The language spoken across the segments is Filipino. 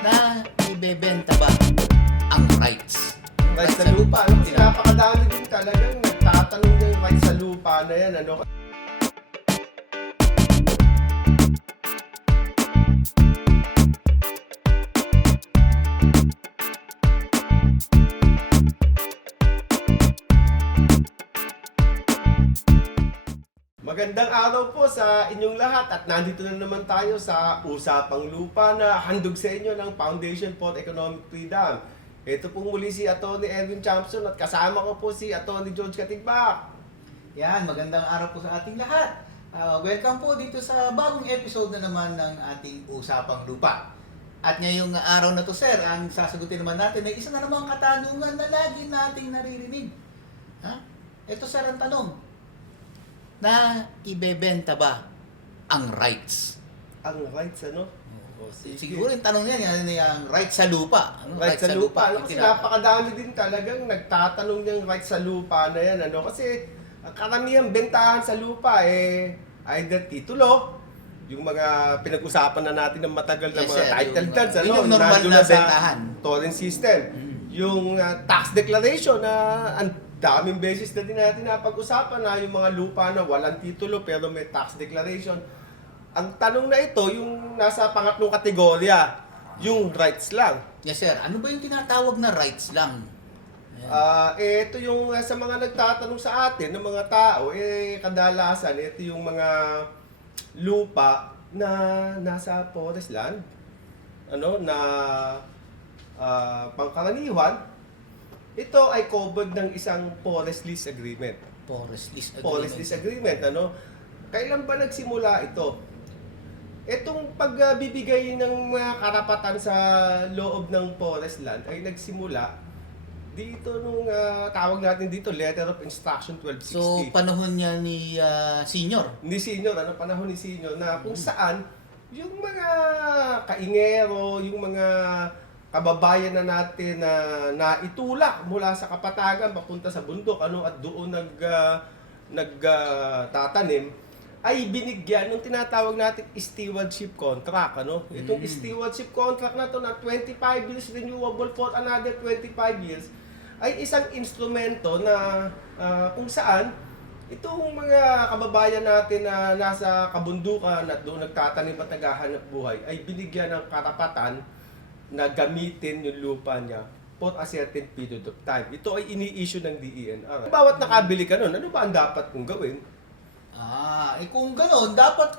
na ibebenta ba ang rights? Rights sa lupa, ano? Kasi napakadami din talagang nagtatanong ng rights sa lupa na yan, ano? Magandang araw po sa inyong lahat at nandito na naman tayo sa Usapang Lupa na handog sa inyo ng Foundation for Economic Freedom. Ito po muli si Atty. Erwin Champson at kasama ko po si Atty. George Katigbak. Yan, magandang araw po sa ating lahat. Welcome po dito sa bagong episode na naman ng ating Usapang Lupa. At ngayong araw na to, sir, ang sasagutin naman natin ay isa na namang katanungan na lagi nating naririnig. Ito, sir, ang tanong. Na ibebenta ba ang rights? Ang rights, ano? Siguro yung tanong yan, yung rights sa lupa. Ano? Rights sa lupa. Ano? Kasi Yung napakadami din talagang nagtatanong ng rights sa lupa na yan, ano? Kasi ang karamihan bentahan sa lupa either titulo, yung mga pinag-usapan na natin ng matagal na Yes, mga sir. title Yung, deeds, ano? yung normal Nandun na sa bentahan. torrent system. Yung tax declaration na ang daming beses na din natin napag-usapan na yung mga lupa na walang titulo pero may tax declaration. Ang tanong na ito, yung nasa pangatlong kategorya, yung rights lang. Yes, sir. Ano ba yung tinatawag na rights lang? Ito yung sa mga nagtatanong sa atin, ng mga tao, kadalasan, ito yung mga lupa na nasa forest land, ano, na pangkaraniwan, ito ay covered ng isang forest lease agreement. Forest lease agreement. Forest lease agreement, ano? Kailan ba nagsimula ito? Itong pagbibigay ng mga karapatan sa loob ng forest land ay nagsimula dito nung tawag natin dito Letter of Instruction 1260. So, panahon niya ni Senior. Ni Senior, ano, panahon ni Senior na kung saan yung mga kaingero, yung mga kababayan na natin na naitulak mula sa kapatagan papunta sa bundok, ano, at doon nagtatanim ay binigyan ng tinatawag natin stewardship contract, ano. Itong stewardship contract na to na 25 years renewable for another 25 years ay isang instrumento na kung saan itong mga kababayan natin na nasa kabundukan at doon nagtatanim at naghahanap buhay ay binigyan ng karapatan na gamitin yung lupa niya for a certain period of time. Ito ay ini-issue ng DENR. Bawat nakabili ka nun, ano ba ang dapat kong gawin? Kung gano'n, dapat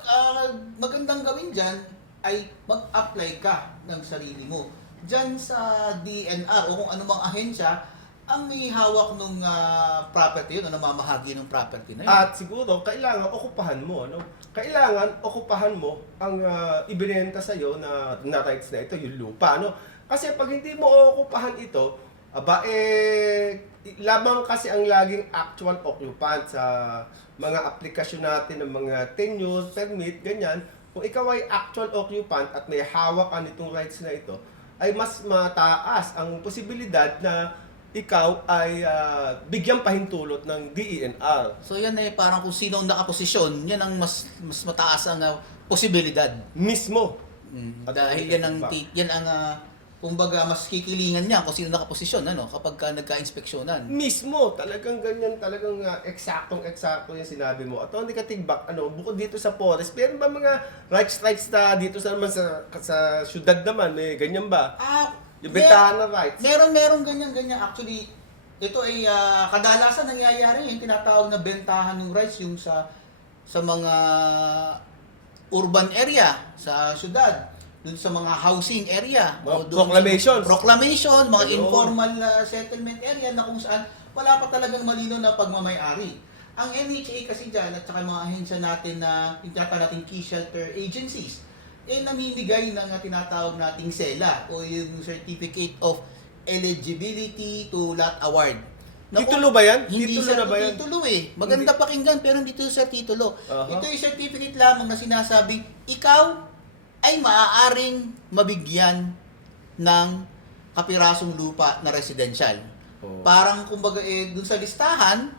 magandang gawin dyan ay mag-apply ka ng sarili mo. Dyan sa DNR o kung anumang ahensya, ang may hawak ng property yun, o namamahagi ng property na yun. At siguro, kailangan okupahan mo. Ano? Kailangan okupahan mo ang ibinenta sa'yo na rights na ito, yung lupa. Ano? Kasi pag hindi mo okupahan ito, lamang kasi ang laging actual occupant sa mga aplikasyon natin ng mga tenure, permit, ganyan. Kung ikaw ay actual occupant at may hawak ka nitong rights na ito, ay mas mataas ang posibilidad na ikaw ay bigyang pahintulot ng DENR. So, yan ay parang kung sino ang nakaposisyon, yan ang mas mataas ang posibilidad. Mismo. Dahil yan ang kumbaga mas kikilingan niya kung sino nakaposisyon kapag nagka-inspeksyonan. Mismo, talagang ganyan, talagang eksaktong-eksakto yung sinabi mo. At hindi ka tigbak, bukod dito sa forest, meron ba mga rights na dito sa syudad naman, may ganyan ba? Yung bentahan ng rights. Meron ganyan. Actually, ito ay kadalasan nangyayari yung tinatawag na bentahan ng rights yung sa mga urban area sa syudad, dun sa mga housing area, o dun Proclamations. Proclamation, mga Ayun. informal settlement area na kung saan wala pa talagang malino na pagmamay-ari. Ang NHA kasi dyan at saka mga ahensya natin na tinatawag natin key shelter agencies, namimigay ng tinatawag nating SELA o yung Certificate of Eligibility to Lot Award. Titulo ba yan? Hindi Titulo siya na ba yan? titulo Maganda pakinggan pero hindi ito sa titulo. Uh-huh. Ito yung certificate lamang na sinasabi, ikaw ay maaaring mabigyan ng kapirasong lupa na residential. Oh. Parang kumbaga dun sa listahan,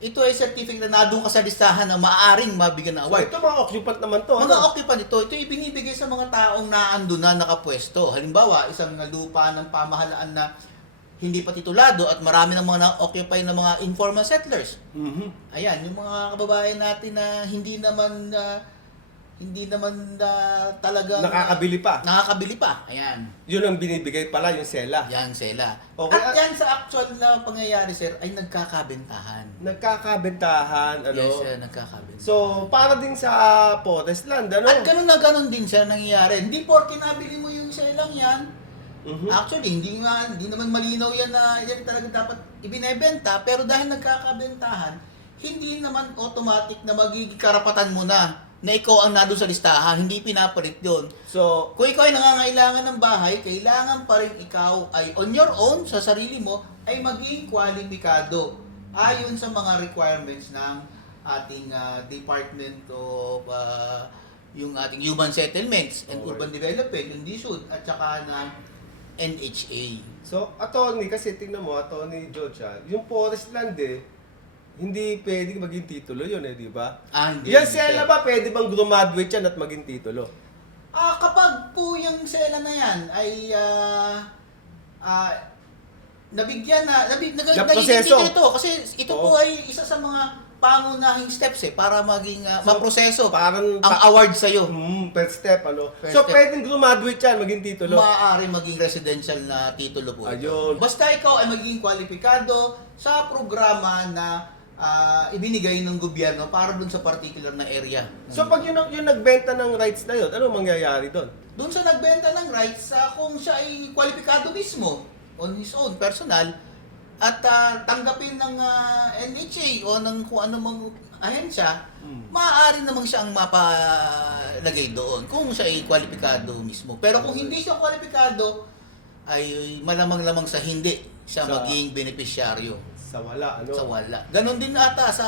ito ay certificate na nandun ka sa listahan na maaaring mabigyan ng So, award. ito mga occupant naman to. Mga ano? occupant ito ay binibigay sa mga taong naandun na nakapwesto. Halimbawa, isang lupa ng pamahalaan na hindi pa titulado at marami ng mga na-occupy ng mga informal settlers. Mhm. Ayan, yung mga kababayan natin na hindi naman talaga Nakakabili pa. nakakabili pa. Ayan. Yun ang binibigay pala yung sela. Yan sila. Okay, At yan sa actual na pangyayari, sir, ay nagkakabentahan. Nagkakabentahan, ano? Yes, sir, nagkakabentahan. So, para din sa forest land, ano? at ganun na ganun din siya nangyayari. Hindi porke nabili mo yung selang yan, Mhm. actually, hindi naman malinaw yan na yan talaga dapat ibinebenta, pero dahil nagkakabentahan, hindi naman automatic na magiging karapatan mo na ikaw ang nandun sa listahan, hindi pinapalit yun. So, Kung ikaw ay nangangailangan ng bahay, kailangan pa rin ikaw ay on your own, sa sarili mo, ay maging kwalipikado ayon sa mga requirements ng ating Department of yung ating Human Settlements and Okay. Urban Development, yung DSUD, at saka ng NHA. so attorney, kasi tingnan mo, attorney George, yung forest land hindi pwedeng maging titulo yun di ba? Hindi. Yan sela ba, pwede bang graduate yan at maging titulo? Kapag po yung sela na yan ay nabigyan na, proseso. ito kasi ito Oo. po ay isa sa mga pangunahing steps para maging maproseso Parang ang award sa iyo. first step, ano? First So, step. pwedeng graduate yan, maging titulo. Maaari maging residential na titulo po ito. Ayun. Basta ikaw ay maging kwalipikado sa programa na ibinigay ng gobyerno para dun sa particular na area. So, pag yung nagbenta ng rights na yun, ano mangyayari doon? Doon sa nagbenta ng rights, kung siya ay kwalipikado mismo, on his own, personal, at tanggapin ng NHA o ng kung ano mang ahensya, maaari namang siyang mapalagay doon kung siya ay kwalipikado mismo. Pero kung hindi siya kwalipikado, ay malamang-lamang sa hindi siya maging benepisyaryo Sa wala, ano? sa wala. Ganon din ata sa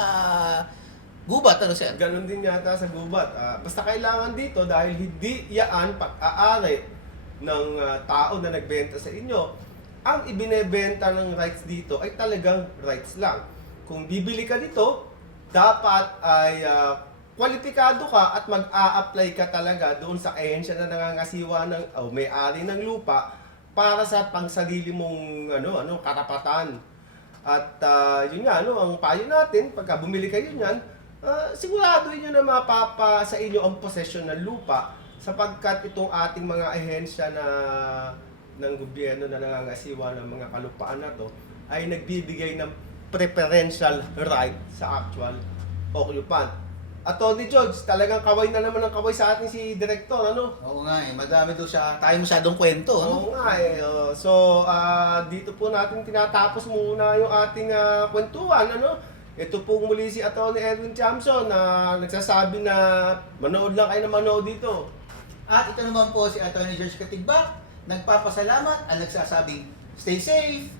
gubat, ano sir? Ganon din yata sa gubat. Basta kailangan dito dahil hindi yaan pag-aari ng tao na nagbenta sa inyo. Ang ibinebenta ng rights dito ay talagang rights lang. Kung bibili ka dito, dapat ay kwalipikado ka at mag-a-apply ka talaga doon sa ahensya na nangangasiwa ng may-ari ng lupa para sa pangsarili mong karapatan. At yun nga, ang payo natin, pagka bumili kayo niyan, siguraduhin nyo na mapapa sa inyo ang possession ng lupa sapagkat itong ating mga ahensya ng gobyerno na nangangasiwa ng mga kalupaan na to ay nagbibigay ng preferential right sa actual occupant. Attorney George, talagang kaway na naman ang kaway sa atin si Director, ano? Oo nga madami doon siya, tayo masyadong kwento. Oo nga So, dito po natin tinatapos muna yung ating kwentuhan, ano? Ito po muli si Atty. Edwin Chamson na nagsasabi na manood lang kayo na manood dito. At ito naman po si Atty. George Katigbak, nagpapasalamat at nagsasabing, stay safe!